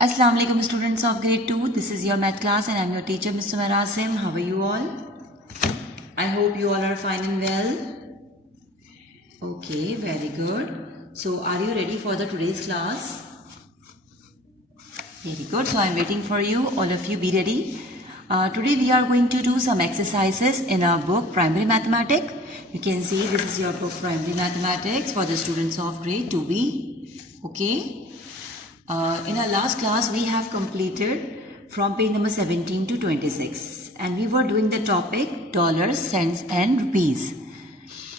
Assalamu alaikum students of grade 2. This is your math class and I am your teacher Mr. Marasim. How are you all? I hope you all are fine and well. Okay, very good. So are you ready for the today's class? Very good. So I am waiting for you. All of you be ready. Today we are going to do some exercises in our book Primary Mathematics. You can see this is your book Primary Mathematics for the students of grade 2B. Okay. In our last class, we have completed from page number 17 to 26 and we were doing the topic dollars, cents and rupees.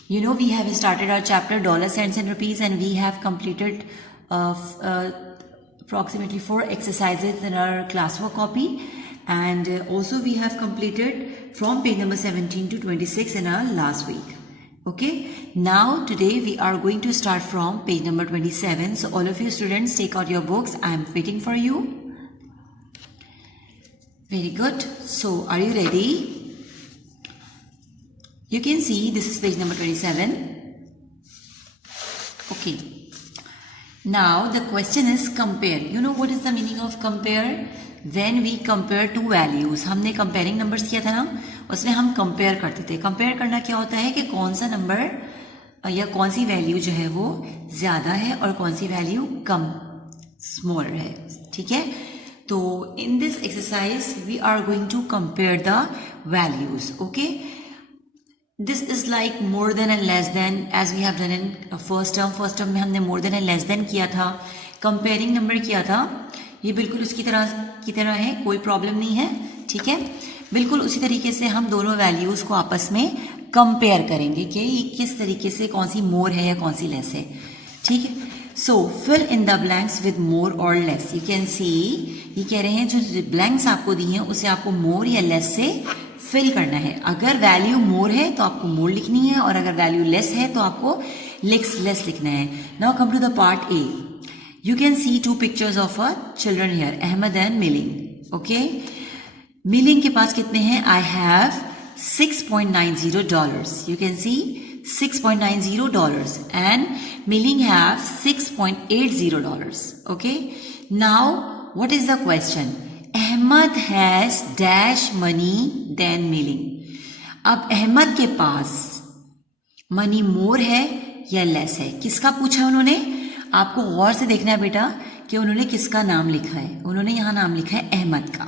You know, we have started our chapter dollars, cents and rupees and we have completed approximately 4 exercises in our classwork copy, and also we have completed from page number 17 to 26 in our last week. Okay, now today we are going to start from page number 27. So all of you students take out your books. I am waiting for you. Very good. So are you ready? You can see this is page number 27. Okay. Now the question is compare. You know what is the meaning of compare? When we compare two values. हमने comparing numbers किया था ना, उसमें हम compare करते थे. compare करना क्या होता है कि कौन सा number या कौन सी value जो है वो ज़्यादा है और कौन सी value कम smaller है. ठीक है? तो in this exercise we are going to compare the values. Okay? This is like more than and less than as we have done in first term. First term में हमने more than and less than किया था. Comparing number किया था. ये बिल्कुल उसकी तरह है, कोई प्रॉब्लम नहीं है. ठीक है, बिल्कुल उसी तरीके से हम दोनों वैल्यूज को आपस में कंपेयर करेंगे कि किस तरीके से कौन सी मोर है या कौन सी लेस है. ठीक है, so fill in the blanks with more और लेस. यू कैन सी, ये कह रहे हैं जो ब्लैंक्स आपको दी हैं उसे आपको मोर या लेस से फिल करना है. अगर वैल्यू मोर है तो आपको मोर लिखनी है और अगर वैल्यू लेस है तो आपको लेस लिखना है. Now come to the part A. You can see two pictures of children here, Ahmed and Miling. Okay, Miling के पास कितने हैं? I have $6.90. You can see $6.90 and Miling have $6.80. Okay, now what is the question? Ahmed has dash money than Miling. अब अहमद के पास money मोर है या less है? किसका पूछा उन्होंने? आपको गौर से देखना है बेटा कि उन्होंने किसका नाम लिखा है. उन्होंने यहाँ नाम लिखा है अहमद का.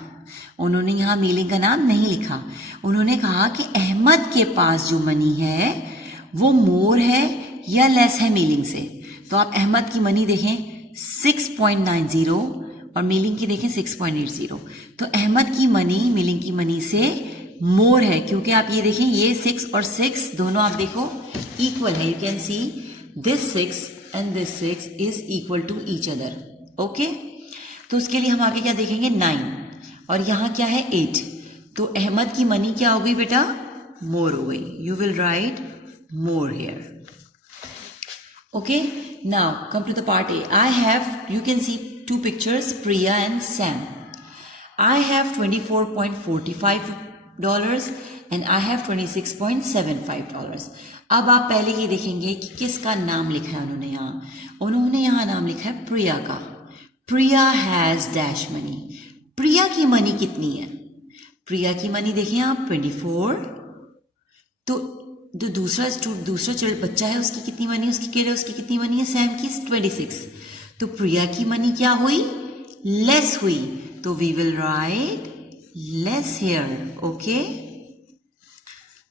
उन्होंने यहाँ मीलिंग का नाम नहीं लिखा. उन्होंने कहा कि अहमद के पास जो मनी है वो मोर है या लेस है मीलिंग से. तो आप अहमद की मनी देखें 6.90 और मीलिंग की देखें 6.80. तो अहमद की मनी मीलिंग की मनी से मोर है, क्योंकि आप ये देखें ये 6 और 6 दोनों आप देखो इक्वल है. You can see this 6 and this 6 is equal to each other. Okay? तो उसके लिए हम आगे क्या देखेंगे? 9 और यहाँ क्या है? 8. तो अहमद की मनी क्या हो गई बेटा? मोर हो गई. You will write more here. Okay? Now come to the part A. I have, you can see two pictures, Priya and Sam. I have $24.45 and I have $26.75. अब आप पहले ये देखेंगे कि किसका नाम लिखा है उन्होंने यहाँ. उन्होंने यहाँ नाम लिखा है प्रिया का. प्रिया हैज डैश मनी. प्रिया की मनी कितनी है? प्रिया की मनी देखें आप 24. तो जो दूसरा बच्चा है उसकी कितनी मनी, उसकी कितनी मनी है? सैम की 26. तो प्रिया की मनी क्या हुई? लेस हुई. तो we will write less here. Okay,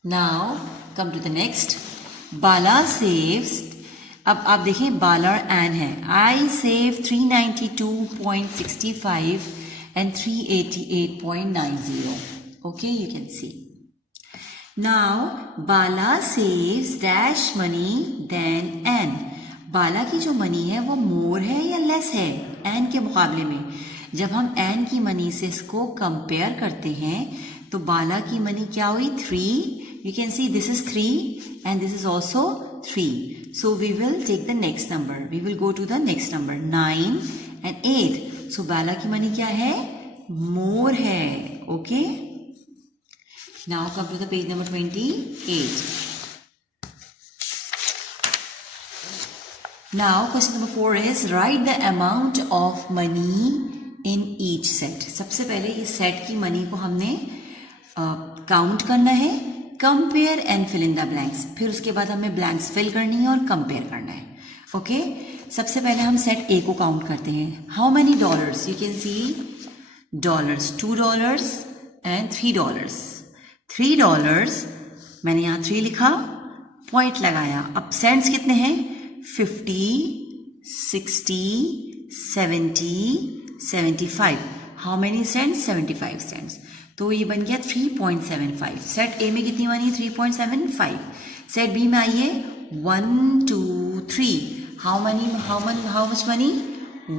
now come to the next. Bala saves. अब आप देखें बाला और एन है. I save 392.65 and 388.90. Okay, you can see. Now Bala saves dash money then N. Bala की जो मनी है वो मोर है या लेस है एन के मुकाबले में? जब हम एन की मनी से इसको कंपेयर करते हैं तो बाला की मनी क्या हुई? 3. You can see this is 3 and this is also 3. So we will take the next number. We will go to the next number 9 and 8. So बाला की मनी क्या है? मोर है. Okay. Now come to the page number 28. Now question number 4 is write the amount of money in each set. सबसे पहले इस set की money को हमने काउंट करना है, compare and fill in the blanks, फिर उसके बाद हमें ब्लैंक्स फिल करनी है और कंपेयर करना है। ओके, सबसे पहले हम सेट ए को काउंट करते हैं। How many dollars? You can C dollars, $2 and $3। $3, मैंने यहाँ 3 लिखा, पॉइंट लगाया। अब सेंट्स कितने हैं? 50, 60, 70, 75। How many cents? 75 सेंट्स। तो ये बन गया 3.75। सेट ए में कितनी बनी? 3.75। सेट बी में आइए 1, 2, 3। How much money?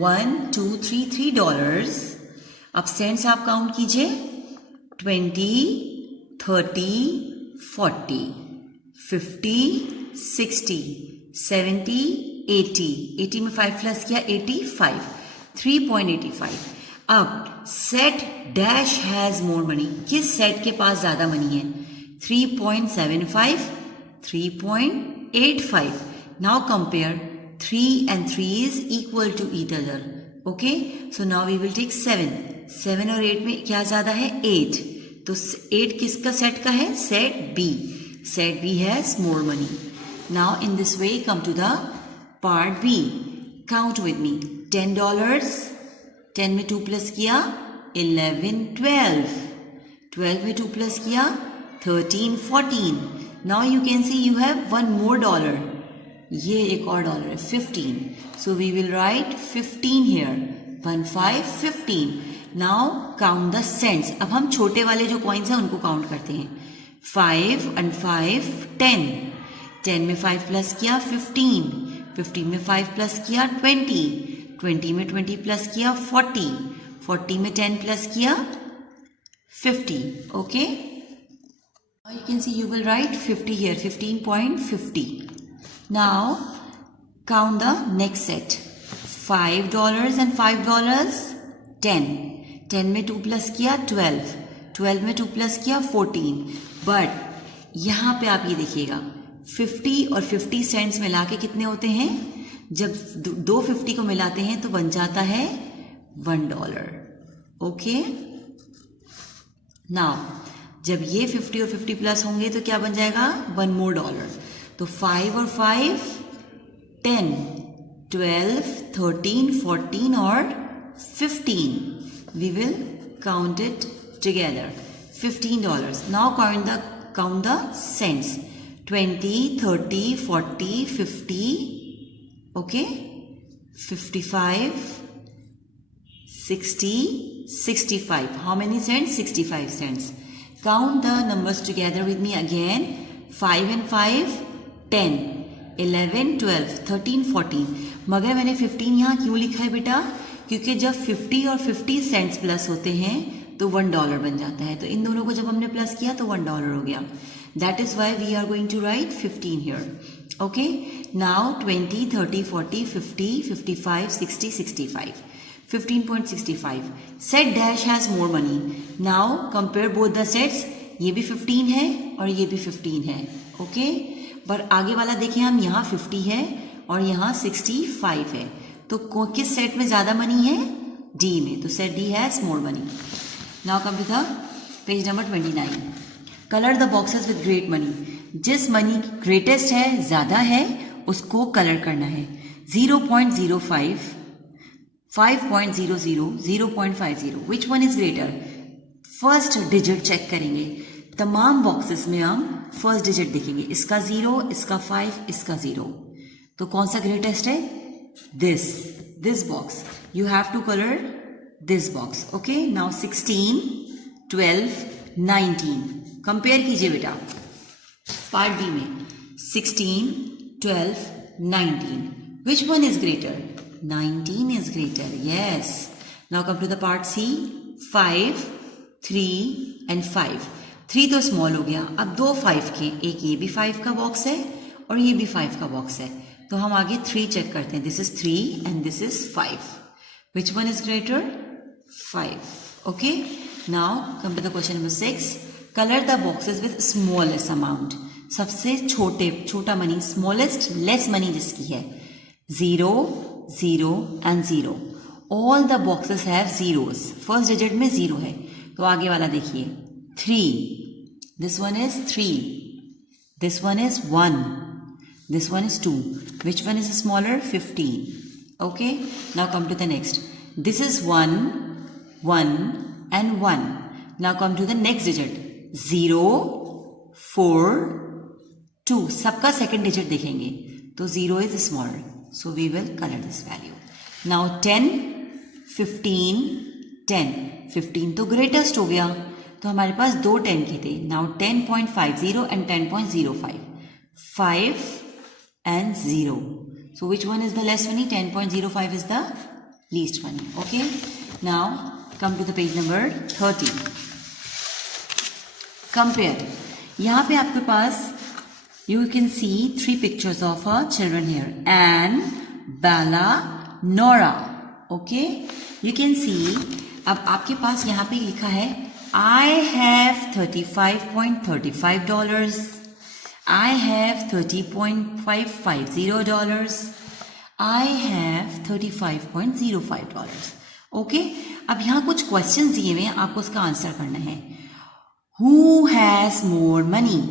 1, 2, 3, $3। अब सेंट्स आप काउंट कीजिए, 20, 30, 40, 50, 60, 70, 80। 80 में 5 प्लस किया, 85, 3.85। अब set dash has more money, किस सेट के पास ज्यादा मनी है? 3.75, 3.85। Now compare 3 and 3 is equal to each other. Okay, so now we will take 7. 7 और 8 में क्या ज्यादा है? 8। तो 8 किसका सेट का है? Set B. Set B has more money. Now in this way come to the part B. Count with me. $10, 10 में 2 प्लस किया, 11, 12, 12 में 2 प्लस किया, 13, 14। Now you can see you have one more dollar. ये एक और dollar है, 15. So we will write 15 here. 1, 5, 15. Now count the cents. अब हम छोटे वाले जो कॉइन्स हैं उनको काउंट करते हैं। 5 and 5, 10. 10 में 5 प्लस किया, 15. 15 में 5 प्लस किया, 20. 20 में 20 प्लस किया, 40. 40 में 10 प्लस किया, 50. Okay? Now you can see you will write 50 here. 15.50. Now count the next set. $5 and $5, 10. 10 में 2 प्लस किया, 12. 12 में 2 प्लस किया, 14. बट यहाँ पे आप ये देखिएगा, 50 और 50 सेंट्स मिला के कितने होते हैं? जब दो 50 को मिलाते हैं तो बन जाता है $1. ओके, नाउ जब ये 50 और 50 प्लस होंगे तो क्या बन जाएगा? $1 more. तो 5 और 5, 10, 12, 13, 14 और 15. We will count it together. $15. Now count the cents. 20, 30, 40, 50. Okay, 55, 60, 65. How many cents? 65 cents. Count the numbers together with me again. 5 and 5, 10, 11, 12, 13, 14. मगर मैंने 15 यहाँ क्यों लिखा है बेटा? क्योंकि जब 50 और 50 सेंट्स प्लस होते हैं तो $1 बन जाता है। तो इन दोनों को जब हमने प्लस किया तो $1 हो गया। That is why we are going to write 15 here. Okay, now 20, 30, 40, 50, 55, 60, 65. 15.65. Set dash has more money. Now compare both the sets. ये भी 15 है और ये भी 15 है। Okay, पर आगे वाला देखें हम, यहाँ 50 है और यहाँ 65 है। तो किस सेट में ज्यादा मनी है? डी में। तो set D has more money. Now come to the page number 29. Colour the boxes with great money. जिस मनी ग्रेटेस्ट है, ज्यादा है, उसको कलर करना है। 0.05, 5.00, 0.50. Which one is greater? First digit check करेंगे। तमाम बॉक्सेस में हम फर्स्ट डिजिट देखेंगे। इसका 0, इसका 5, इसका 0। तो कौन सा ग्रेटेस्ट है? This box. You have to colour this box. Okay, now 16, 12, 19. Compare कीजिए बेटा पार्ट बी में। 16, 12, 19. Which one is greater? 19 is greater. Yes. Now come to the part C. 5, 3 and 5. 3 तो स्मॉल हो गया। अब दो 5 के, एक ये भी 5 का बॉक्स है और ये भी 5 का बॉक्स है। तो हम आगे 3 चेक करते हैं। This is 3 and this is 5. Which one is greater? 5. Okay, now come to the question number 6. Colour the boxes with smallest amount. सबसे छोटा मनी, स्मॉलेस्ट लेस मनी जिसकी है। 0, 0 and 0. All the boxes have zeros. First digit में zero है, तो आगे वाला देखिए 3, this one is 3, this one is 1, this one is 2. Which one is smaller? 15. Okay, now come to the next. This is 1, 1 and 1. Now come to the next digit. 0, 4, 2. सबका second digit देखेंगे तो 0 is smaller, so we will color this value. Now 10, 15, 10. 15 तो greatest हो गया, तो हमारे पास दो 10 के थे. Now 10.50 and 10.05. 5 and 0. So which one is the less funny? 10.05 is the least funny. Okay. Now come to the page number 30. Compare. यहाँ पे आपके पास you can see 3 pictures of children here. Anne, Bella, Nora. Okay. You can see. अब आपके पास यहाँ पे लिखा है I have $35.35. I have $30.550. I have $35.05. Okay, अब यहाँ कुछ क्वेश्चन दिए हुए हैं, आपको उसका आंसर करना है. Who has more money?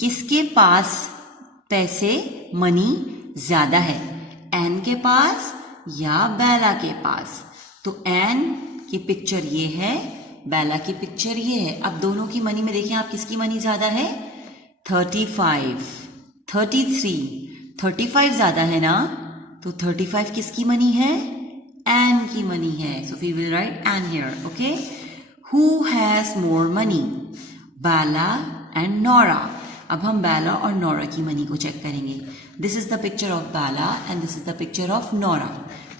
किसके पास पैसे मनी ज्यादा है? एन के पास या बेला के पास? तो एन की पिक्चर ये है, बेला की पिक्चर ये है. अब दोनों की मनी में देखें आप, किसकी मनी ज्यादा है? 35, 33, 35 ज्यादा है ना, तो 35 किसकी मनी है? एन की मनी है. So we will write Ann here. Okay. Who has more money? Bella and Nora. अब हम बेला और नोरा की मनी को चेक करेंगे. This is the picture of Bella and this is the picture of Nora.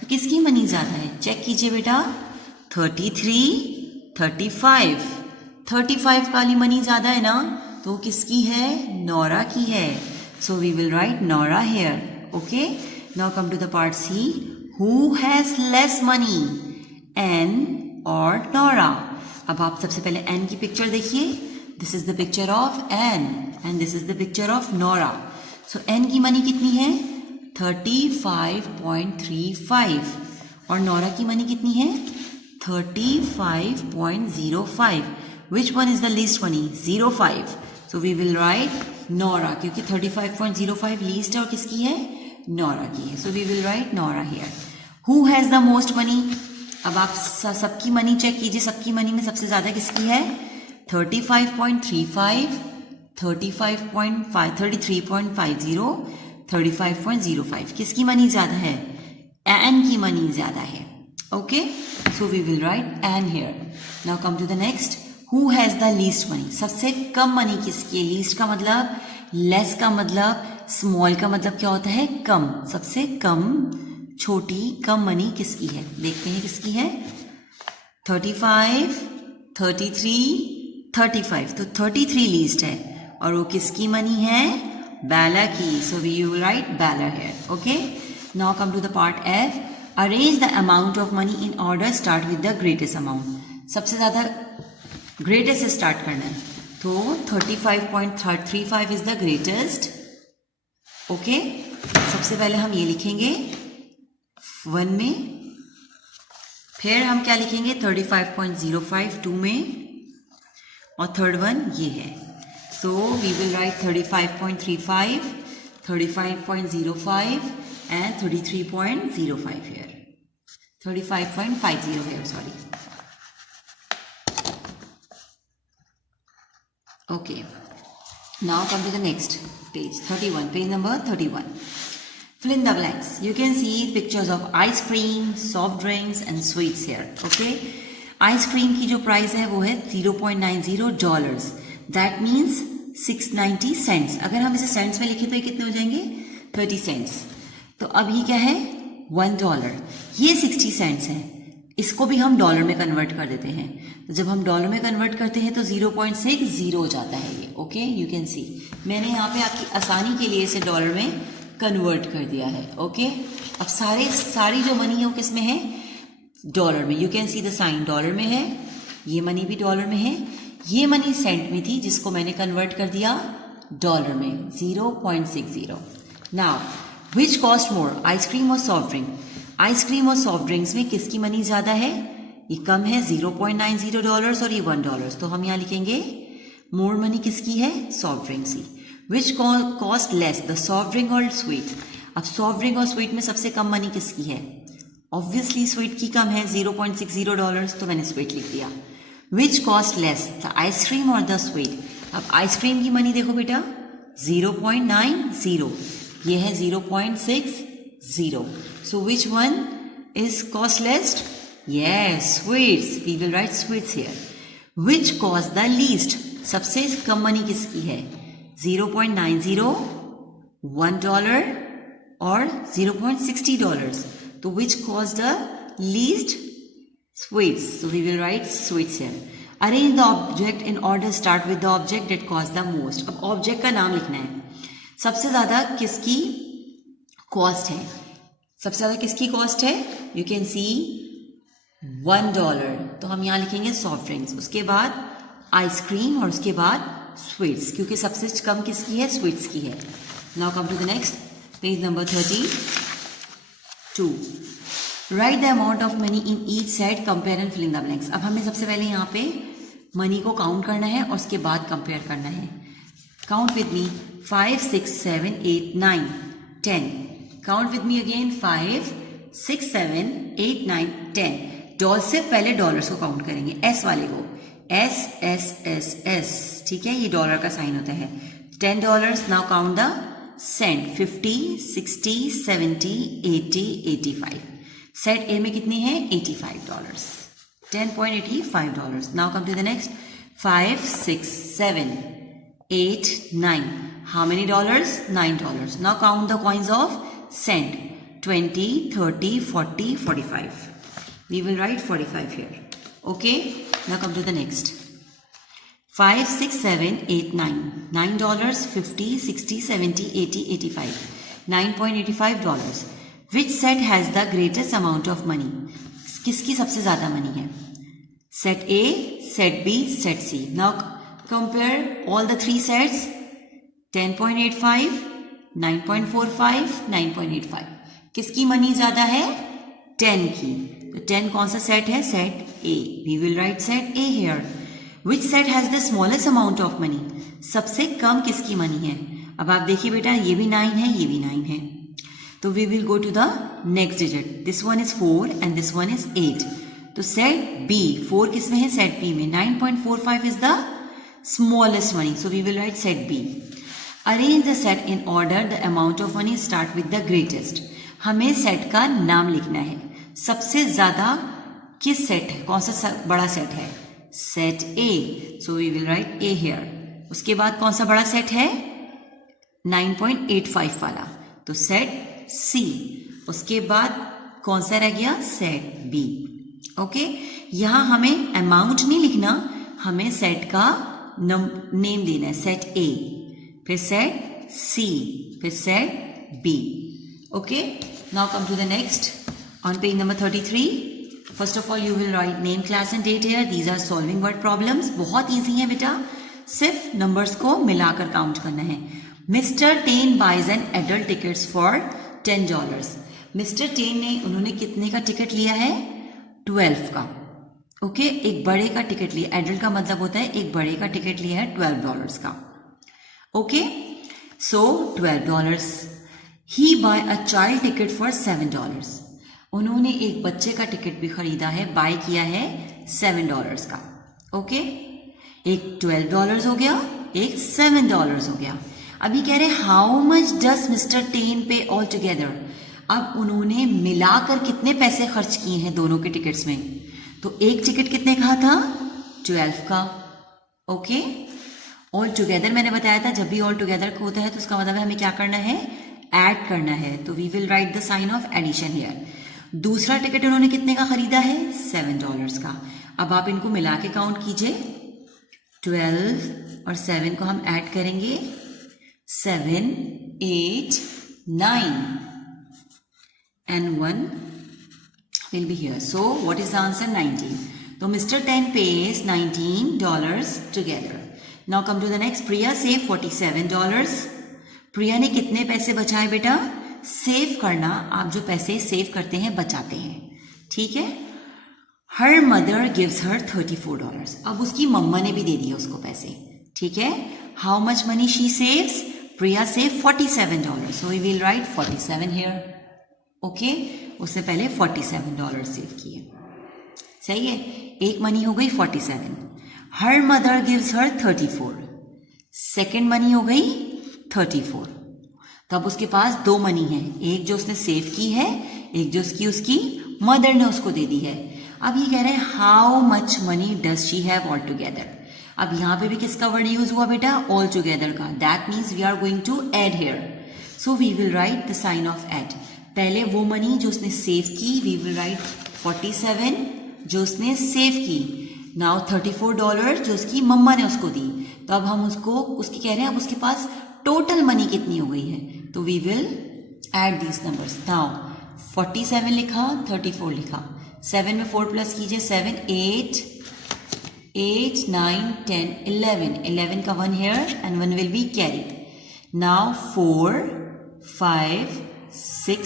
तो किसकी money ज्यादा है? चेक कीजिए बेटा. 33, 35. 35 वाली मनी ज्यादा है ना, तो किसकी है? नोरा की है. So we will write Nora here. Okay. Now come to the part C. Who has less money? Ann और नोरा. अब आप सबसे पहले एन की पिक्चर देखिए. This is the picture of Ann and this is the picture of Nora. So Ann की money कितनी है? 35.35 और नोरा की मनी कितनी है? 35.05. Which one is the least funny? 05. So we will write Nora, क्योंकि 35.05 least है और किसकी है? Nora की है. So we will write Nora here. Who has the most money? अब आप सबकी मनी चेक कीजिए. सबकी मनी में सबसे ज्यादा किसकी है? 35.35, 35.5, 33.50, 35.05. किसकी मनी ज्यादा है? एन की मनी ज्यादा है. Okay, so we will write N here. Now come to the next. Who has the least money? सबसे कम मनी किसकी है? least का मतलब, less का मतलब, small का मतलब क्या होता है? कम. सबसे कम, छोटी, कम मनी किसकी है? देखते हैं किसकी है. 35, 33, 35. तो 33 least है और वो किसकी मनी है? बेला की. So we will write Bella here. Okay. Now come to the part F. Arrange the amount of money in order. Start with the greatest amount. सबसे ज्यादा greatest से start करना है, तो 35.35 is the greatest. Okay. सबसे पहले हम ये लिखेंगे 1 में, फिर हम क्या लिखेंगे? 35.05 2 में, और थर्ड वन ये है. So we will write 35.35, 35.05 and 33.05 here. 35.50 here, sorry. Okay. Now come to the next page, 31, page number 31. Fill in the blanks. You can see pictures of ice cream, soft drinks and sweets here. Okay. Ice cream की जो price है वो है $0.90. That means 690 cents. अगर हम इसे cents में लिखे तो ये कितने हो जाएंगे? 30 cents. तो अब ये क्या है? $1. ये 60 cents है. इसको भी हम डॉलर में कन्वर्ट कर देते हैं. तो जब हम डॉलर में कन्वर्ट करते हैं तो 0.60 हो जाता है ये. ओके, यू कैन सी. मैंने यहाँ पे आपकी आसानी के लिए इसे डॉलर में कन्वर्ट कर दिया है. ओके. अब सारी जो मनी है वो किस में है? डॉलर में. You can see the sign dollar में है. ये मनी भी डॉलर में है. ये मनी सेंट में थी जिसको मैंने कन्वर्ट कर दिया डॉलर में. 0.60. Now which cost more, ice cream और सॉफ्ट ड्रिंक? आइसक्रीम और सॉफ्ट ड्रिंक्स में किसकी मनी ज्यादा है? ये कम है $0.90 और ये $1, तो हम यहाँ लिखेंगे मोर मनी किसकी है? सॉफ्ट ड्रिंक्स की। विच cost less, the soft drink और स्वीट? अब सॉफ्ट ड्रिंक और स्वीट में सबसे कम मनी किसकी है? ऑब्वियसली स्वीट की कम है $0.60, तो मैंने स्वीट लिख दिया। Which cost less, the ice cream और द स्वीट? अब आइसक्रीम की मनी देखो बेटा 0.90, ये है 0.60, so which one is cost less? Yes, sweets. We will write sweets here. Which cost the least? सबसे कम मनी किसकी है? 0.90, $1 और $0.60. तो which cost the least? Sweets. So we will write sweets here. Arrange the object in order. Start with the object that cost the most. अब object का नाम लिखना है। सबसे ज्यादा किसकी कॉस्ट है? सबसे ज्यादा किसकी कॉस्ट है? You can see $1, तो हम यहां लिखेंगे सॉफ्ट ड्रिंक्स, उसके बाद आइसक्रीम और उसके बाद स्वीट्स, क्योंकि सबसे कम किसकी है? स्वीट्स की है। Now come to the next page number 32। Write the amount of money in each set, compare and fill in the blanks. अब हमें सबसे पहले यहाँ पे मनी को काउंट करना है और उसके बाद कंपेयर करना है। Count with me 5, 6, 7, 8, 9, 10। Count with me again 5, 6, 7, 8, 9, 10। Dollar से पहले डॉलर्स को काउंट करेंगे, एस वाले को, एस एस एस एस, ठीक है, ये डॉलर का साइन होता है। $10। Now count the cent, 50, 60, 70, 80, 85। Set A में कितनी है? $85, $10.85। Now come to the next 5, 6, 7, 8, 9। How many dollars? $9। Now count the coins of cent, 20, 30, 40, 45। We will write 45 here. Okay. Now come to the next. 5, 6, 7, 8, 9. $9, 50, 60, 70, 80, 85. $9.85. Which set has the greatest amount of money? किसकी सबसे ज्यादा money है? Set A, Set B, Set C. Now compare all the three sets. 10.85, 9.45, 9.85. किसकी money ज्यादा है? 10 की। तो 10 कौन सा सेट है? Set A. We will write set A here. Which set has the smallest amount of money? सबसे कम किसकी मनी है? अब आप देखिए बेटा, ये भी 9 है, ये भी 9 है, तो we will go to the next digit. This one is 4 and this one is 8, तो सेट बी, 4 किस में है? सेट बी में। 9.45 is the smallest money, so we will write set B. Arrange the set in order, the amount of money start with the greatest. हमें set का नाम लिखना है। सबसे ज्यादा किस सेट है? कौन सा बड़ा सेट है? Set A, so we will write A here. उसके बाद कौन सा बड़ा सेट है? 9.85 वाला, तो सेट सी। उसके बाद कौन सा रह गया? Set B. ओके, यहां हमें अमाउंट नहीं लिखना, हमें सेट का नेम देना है। सेट ए, फिर सेट सी, फिर set B. Okay, now come to the next on page number 33. First of all you will write name, class and date here. These are solving word problems. बहुत easy है बेटा, सिर्फ numbers को मिलाकर count करना है। Mister Ten buys an adult tickets for $10. Mister Ten ने, उन्होंने कितने का टिकट लिया है? 12 का। ओके, एक बड़े का टिकट लिया। एडल्ट का मतलब होता है एक बड़े का टिकट लिया है $12 का। Okay, so $12. He buy a child ticket for $7. उन्होंने एक बच्चे का टिकट भी खरीदा है, बाय किया है $7 का। ओके, एक $12 हो गया, एक $7 हो गया। अभी कह रहे how much does mister ten पे ऑल टुगेदर। अब उन्होंने मिलाकर कितने पैसे खर्च किए हैं दोनों के टिकट्स में? तो एक टिकट कितने का था? 12 का। ओके, ऑल टुगेदर मैंने बताया था, जब भी ऑल टुगेदर होता है तो उसका मतलब है हमें क्या करना है? ऐड करना है। तो we will write the sign of addition here. दूसरा टिकट उन्होंने कितने का खरीदा है? $7 का। अब आप इनको मिला के काउंट कीजिए, 12 और 7 को हम ऐड करेंगे, 7, 8, 9 and 1 will be here. So what is the answer? 19. So Mr. 10 pays $19 together. Now come to the next. Priya saved $47. प्रिया ने कितने पैसे बचाए बेटा? सेव करना, आप जो पैसे सेव करते हैं बचाते हैं, ठीक है। हर मदर गिव्स हर $34, अब उसकी मम्मा ने भी दे दिया उसको पैसे, ठीक है। How much money she saves, Priya save $47, so we will write 47 here, okay. उससे पहले $47 सेव किए, सही है। एक मनी हो गई 47, her mother gives her 34, second money हो गई 34। तो अब उसके पास दो मनी है, एक जो उसने सेव की है, एक जो उसकी मदर ने उसको दे दी है। अब ये कह रहे हैं how much money does she have all together. अब यहां पे भी किसका वर्ड यूज हुआ बेटा, ऑल टुगेदर का। That means we are going to add here, so we will write the sign of add. पहले वो मनी जो उसने सेव की, वी विल राइट 47 जो उसने सेव की। नाउ $34 जो उसकी मम्मा ने उसको दी। तो अब हम उसकी कह रहे हैं अब उसके पास टोटल मनी कितनी हो गई है, तो we will add these numbers. नाउ 47 लिखा, 34 लिखा, 7 में 4 प्लस कीजिए, 7 8 8 9 10 11, 11 का 1 here and 1 will be carried. Now 4 5 6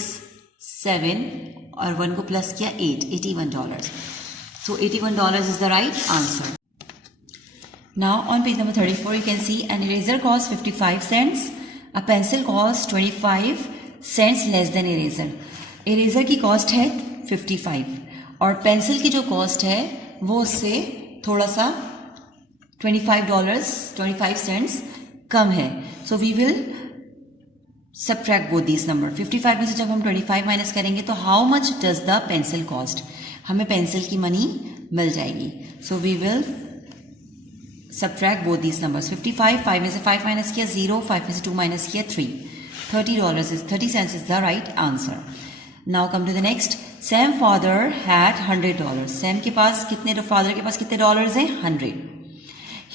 7 और 1 को प्लस किया 8, $81. So $81 is the right answer. Now on page number 34 you can see an eraser costs 55 cents, a pencil costs 25 cents less than eraser. Eraser की cost है 55 और pencil की जो cost है वो उससे थोड़ा सा $25 cents कम है। So we will subtract both these number. 55 में से जब हम 25 माइनस करेंगे तो how much does the pencil cost? हमें पेंसिल की मनी मिल जाएगी। So we will subtract both these numbers. 55, 5 में से 5 माइनस किया 0, 5 में से 2 माइनस किया 3, $30 cents is the right answer. Now come to the next. Sam father had $100। Sam के पास कितने, फादर के पास कितने डॉलर्स हैं, 100।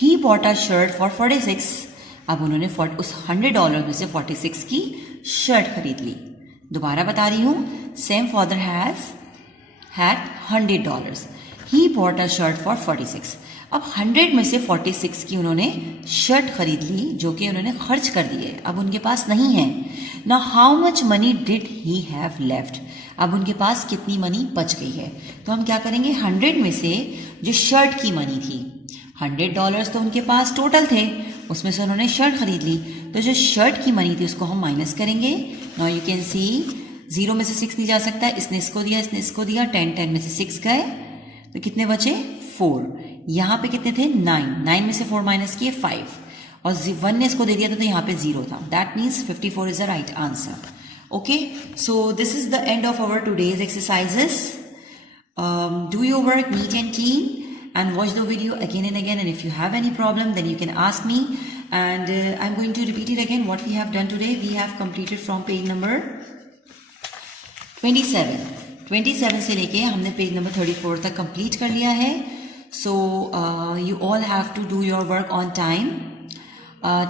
He bought a shirt for 46। अब उन्होंने उस $100 में से 46 की शर्ट खरीद ली। दोबारा बता रही हूं, Sam father has had $100. He bought a shirt for 46. अब 100 में से 46 की उन्होंने शर्ट खरीद ली जो कि उन्होंने खर्च कर दी है, अब उनके पास नहीं है। Now how much money did he have left? अब उनके पास कितनी मनी बच गई है, तो हम क्या करेंगे, 100 में से जो शर्ट की मनी थी, $100 तो उनके पास टोटल थे, उसमें से उन्होंने शर्ट खरीद ली, तो जो शर्ट की मनी थी उसको हम माइनस करेंगे। Now you can see 0 में से 6 नहीं जा सकता, इसने इसको दिया, इसने इसको दिया, 10 में से 6 गए, तो कितने बचे, 4। यहाँ पे कितने थे, 9 में से 4 माइनस किए 5, और 1 ने इसको दे दिया था तो यहाँ पे 0 था। That means 54 is the right answer. Okay, so this is the end of our today's exercises. Do your work neat and clean and watch the video again and again, and if you have any problem then you can ask me, and I'm going to repeat it again what we have done today. We have completed from page number 27 से लेके हमने page number 34 तक complete कर लिया है। So you all have to do your work on time.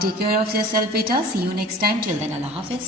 Take care of yourself बेटा। See you next time. Till then अल्लाह हाफिज।